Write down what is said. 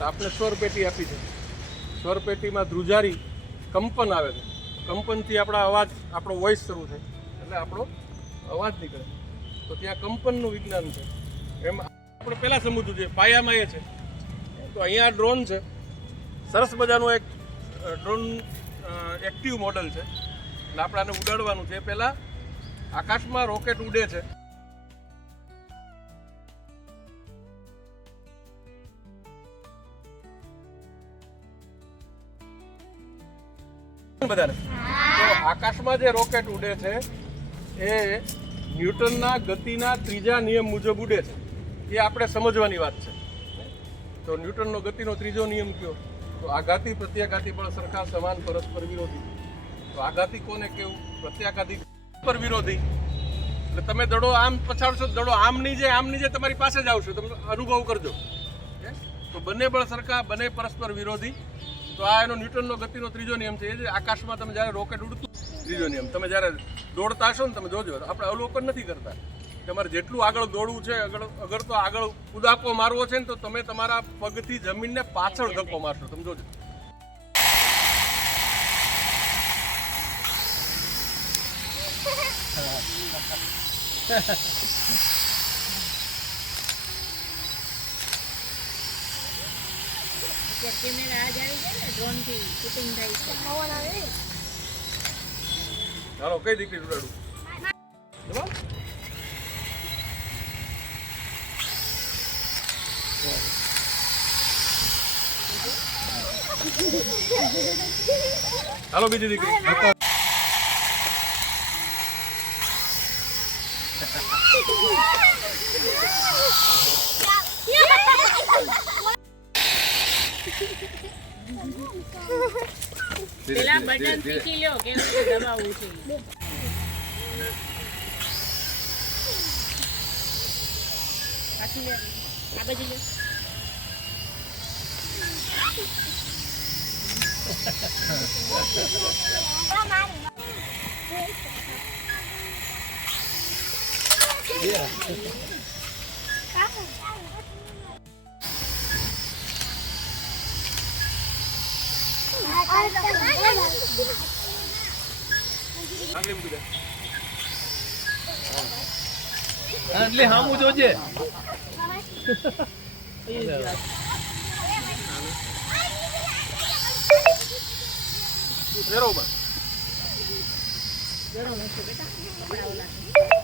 આપણે સ્વર પેટી આપી છે. સ્વર પેટીમાં ધ્રુજારી કંપન આવે છે. કંપનથી આપણા અવાજ, આપણો વોઇસ શરૂ થાય એટલે આપણો અવાજ નીકળે. તો ત્યાં કંપનનું વિજ્ઞાન છે. એમ આપણે પહેલાં સમજવું જોઈએ. પાયામાં એ છે. તો અહીંયા ડ્રોન છે. સરસ મજાનું એક ડ્રોન એક્ટિવ મોડલ છે. એટલે આપણે આને ઉડાડવાનું છે. પહેલાં આકાશમાં રોકેટ ઉડે છે. બધાને તો આકાશમાં જે રોકેટ ઉડે છે એ ન્યૂટનના ગતિના ત્રીજા નિયમ મુજબ ઉડે છે. એ આપણે સમજવાની વાત છે. તો ન્યૂટનનો ગતિનો ત્રીજો નિયમ કયો? તો આઘાતી પ્રત્યાઘાતી બળ સરખા સમાન પરસ્પર વિરોધી. તો આઘાતી કોને કેવું? પ્રત્યાઘાતી પર વિરોધી. એટલે તમે દડો આમ પછાડશો, દડો આમની જે તમારી પાસે જ આવશે. તમે અનુભવ કરજો. તો બંને બળ સરખા, બંને પરસ્પર વિરોધી. તો આ એનો ન્યૂટનનો ગતિનો ત્રીજો નિયમ છે. એ જે આકાશમાં તમે જ્યારે રોકેટ ઉડતું, ત્રીજો નિયમ. તમે જ્યારે દોડતા હશો ને, તમે જોજો, આપણે અવલોકન નથી કરતા. તમારે જેટલું આગળ દોડવું છે, અગર તો આગળ કૂદાકો મારવો છે ને, તો તમે તમારા પગથી જમીનને પાછળ ધક્કો મારશો. તમે જોજો. કેમેરા આજ આવી જાય ને, ડ્રોન થી શૂટિંગ થાય છે. પવન આવે. ચાલો, કઈ દીકરી ઉડાડું? હાલો, બીજી દીકરી. પેલા બટન શીખી લ્યો કેવી રીતે દબાવવું છે. પાછી લે, આ બાજુ લે. એટલે હામું જોજે. બરોબર. બેટા